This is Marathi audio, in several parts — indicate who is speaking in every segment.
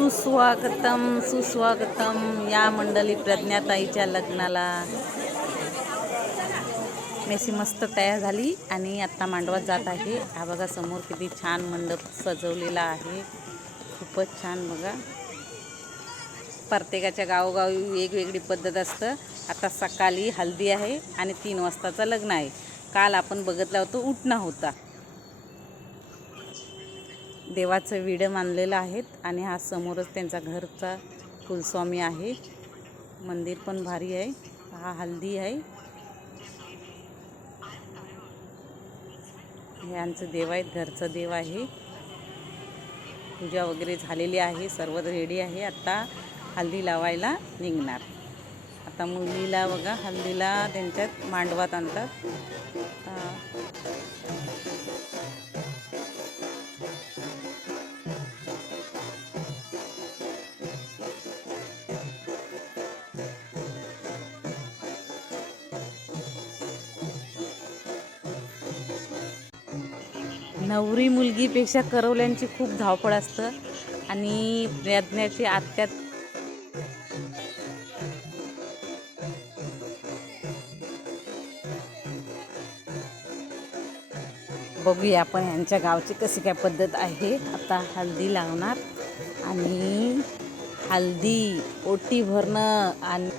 Speaker 1: सुस्वागतम सुस्वागतम या मंडळी प्रज्ञाताईच्या लग्नाला. मेसी मस्त तयार झाली आणि आत्ता मांडवात जात आहे. हा बघा समोर किती छान मंडप सजवलेला आहे. खूपच छान बघा. प्रत्येकाच्या गावोगावी वेगवेगळी पद्धत असतं. आता सकाळी हल्दी आहे आणि तीन वाजताचं लग्न आहे. काल आपण बघितला होतो उठणा होता. देवाचं विडं मानलेलं आहेत आणि हा समोरच त्यांचा घरचा कुलस्वामी आहे. मंदिर पण भारी आहे. हा हल्दी आहे. हे आमचं देव आहेत घरचं देव आहे. पूजा वगैरे झालेली आहे सर्व रेडी आहे. आता हल्दी लावायला निघणार. आता मुलीला बघा हल्दीला त्यांच्यात मांडवात आणतात. नवरी मुलगीपेक्षा करवल्यांची खूप धावपळ असतं. आणि यज्ञाची आत्यात बघूया आपण यांच्या गावची कशी काय पद्धत आहे. आता हल्दी लावणार आणि हल्दी ओटी भरणं आणि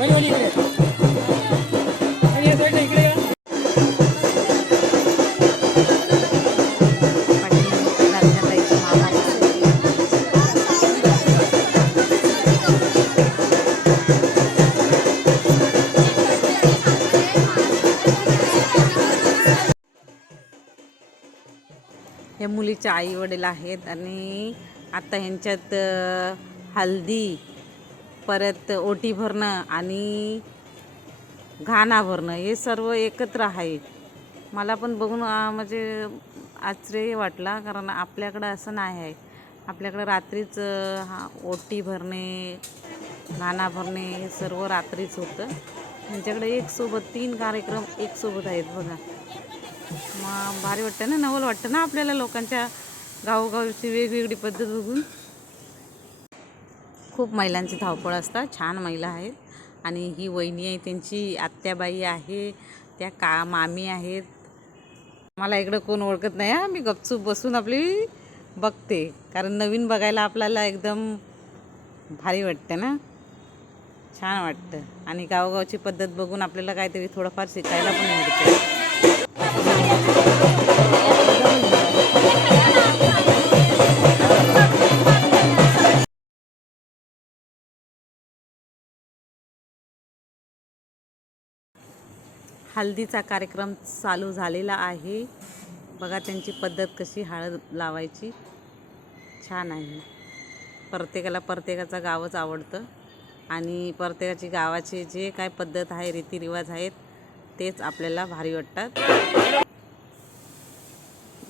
Speaker 2: या.
Speaker 1: मुलीच्या आई वडील आहेत आणि आता ह्यांच्यात हल्दी परत ओटी भरणं आणि घाणा भरणं हे सर्व एकत्र आहे. मला पण बघून म्हणजे आश्चर्य वाटला कारण आपल्याकडं असं नाही आहे. आपल्याकडं रात्रीच हा ओटी भरणे घाणा भरणे हे सर्व रात्रीच होतं. त्यांच्याकडे एक सोबत तीन कार्यक्रम एक सोबत आहेत बघा. मग भारी वाटतं ना नवल वाटतं ना आपल्याला लोकांच्या गावोगावची वेगवेगळी पद्धत बघून? खूप महिलांची धावपळ असतात. छान महिला आहेत. आणि ही वहिनी आहे त्यांची आत्याबाई आहे त्या का मामी आहेत. मला इकडं कोण ओळखत नाही हा. मी गपचूप बसून आपली बघते. कारण नवीन बघायला आपल्याला एकदम भारी वाटतं ना. छान वाटतं. आणि गावोगावची पद्धत बघून आपल्याला काहीतरी थोडंफार शिकायला पण मिळतं. हल्दीचा कार्यक्रम चालू झालेला आहे. बघा त्यांची पद्धत कशी हळद लावायची. छान आहे. प्रत्येकाला प्रत्येकाचं गावच आवडतं. आणि प्रत्येकाची गावाचे जे काय पद्धत आहे रीतिरिवाज आहेत तेच आपल्याला भारी वाटतात.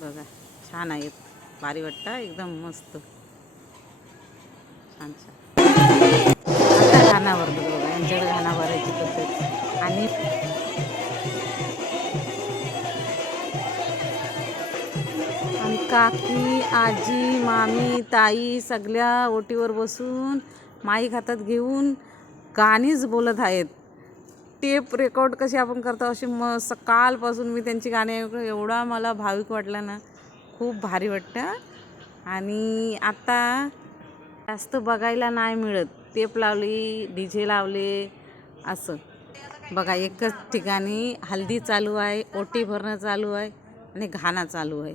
Speaker 1: बघा छान आहेत. भारी वाटतं एकदम मस्त. छान छान. आता घाणावर बघा यांच्याकडे घाणा भरायची पद्धत. आणि काकी आजी मामी ताई सगळ्या ओटीवर बसून माईक हातात घेऊन गाणीच बोलत आहेत. टेप रेकॉर्ड कशी आपण करतो अशी म सकाळपासून मी त्यांची गाणी ऐकून एवढा मला भाविक वाटला ना खूप भारी वाटतं. आणि आता जास्त बघायला नाही मिळत. टेप लावली डी जे लावले असं. बघा एकच ठिकाणी हल्दी चालू आहे ओटी भरणं चालू आहे आणि घाणा चालू आहे.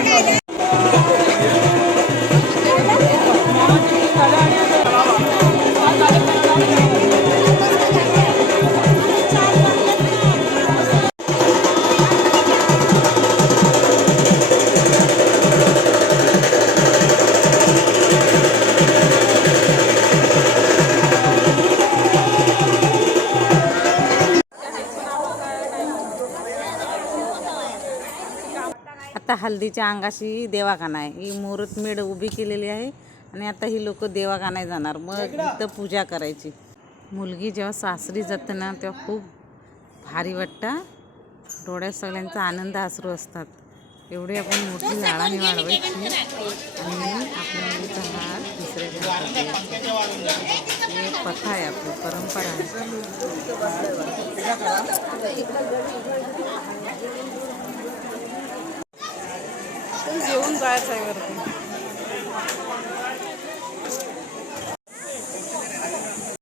Speaker 2: आता
Speaker 1: हल्दीच्या अंगाशी देवाखाना आहे ही मुहूर्त मेड उभी केलेली आहे आणि आता ही लोक देवाखाना जाणार. मग इथं पूजा करायची. मुलगी जेव्हा सासरी जाते ना तेव्हा खूप भारी वाटतं. डोळ्यात सगळ्यांचा आनंद आसरू असतात. एवढी आपण मोठी लाडाने वाढवायची आणि आपल्या मुलीचा हात दुसऱ्याच्या एक कथा आहे आपली परंपरा आहे. जायचं आहे वरती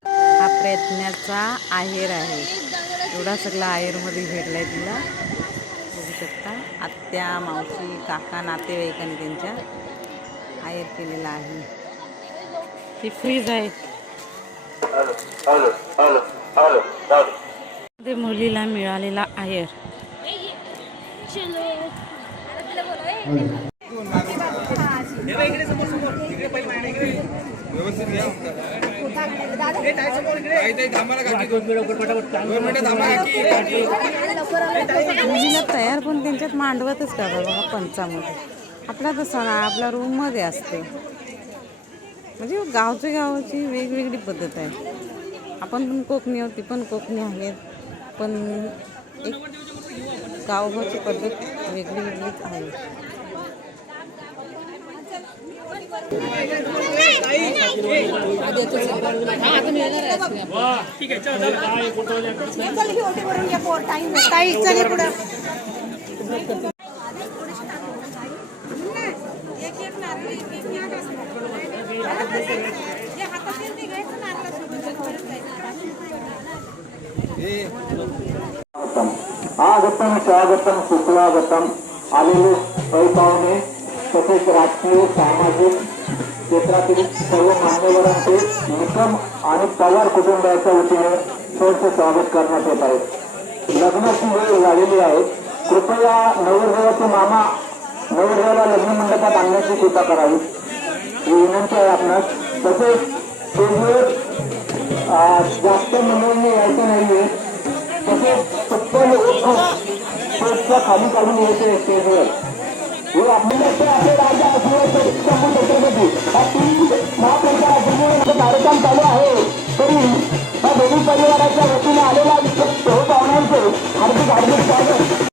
Speaker 1: हा प्रयत्नाचा आहेर आहे. एवढा सगळा आहेरमध्ये भेटलाय तिला. बघू शकता. आत्या मावशी काका नातेवाईकांनी त्यांच्या आहेर केलेला आहे. ती फ्रीज आहे. मुलीला मिळालेला आहेर. तयार पण त्यांच्यात मांडवतच का बाबा पंचामध्ये आपला तर सण आहे, आपल्या रूममध्ये असते. म्हणजे गावच्या गावाची वेगवेगळी पद्धत आहे. आपण पण कोकणी आहोत ती पण कोकणी आहेत. पण एक गावगावची पद्धत वेगळी वेगळीच आहे.
Speaker 3: आगतम स्वागतम सुस्वागतम. आलेले पैपावणे तसेच राजकीय सामाजिक क्षेत्रातील सर्व मान्यवरांचे निकम आणि पवार कुटुंबाच्या वतीने सहर्ष स्वागत करण्यात येत आहे. लग्नाची वेळ झालेली आहे. कृपया नवरदेवाचे मामा नवरदेवाला लग्न मंडपात आणण्याची कृपा करावी. ही विनंती आहे आपणास. तसेच ते जास्त मंडळींनी यायचं नाहीये. तसेच चप्पल ओळखून खाली काढून यायचे स्टेजवर कार्यक्रम चालू आहे तरी या दोन्ही परिवाराच्या वतीने आलेला सर्व पाहुण्यांचे हार्दिक हार्दिक स्वागत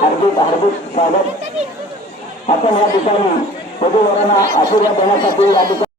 Speaker 3: हार्दिक हार्दिक स्वागत. आपण या ठिकाणी वधूवरांना आशीर्वाद देण्यासाठी या ठिकाणी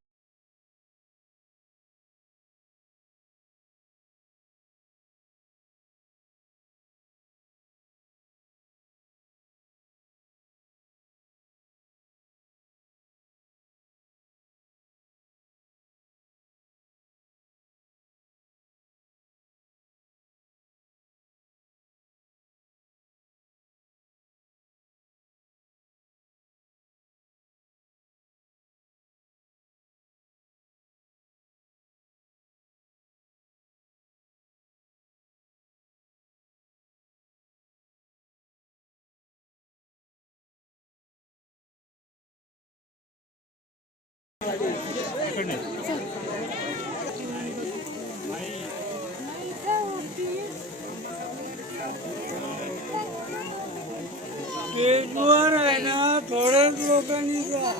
Speaker 4: स्टेजवर आहे ना थोड्याच लोकांनी जा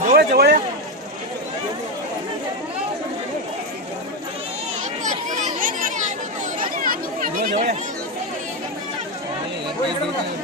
Speaker 3: जवळ जवळ या. जवळ जवळ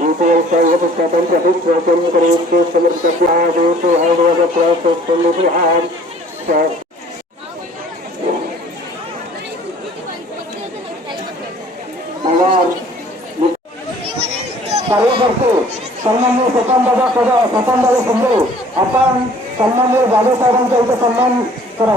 Speaker 3: इकडे समोर इकडे ना.
Speaker 5: समर्पित सन्मान्य समजू आपण सन्मान्य जाधव साहेबांचा इथे सन्मान करा